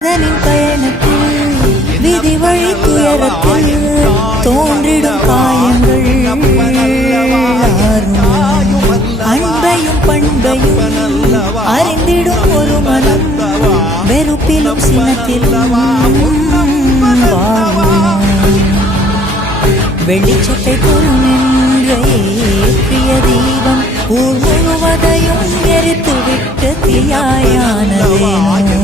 பயணத்தில் விதி வழி துயரத்தில் தோன்றிடும் காயங்கள் அன்பையும் பண்பையும் அறிந்திடும் ஒரு மனம் வெறுப்பிலும் சினத்திலும் வெளிச்சத்தை கொள்கின்ற ஏற்றிய தீபம் ஊர் முழுவதையும் எரித்து விட்டு தீயாயானதேனோ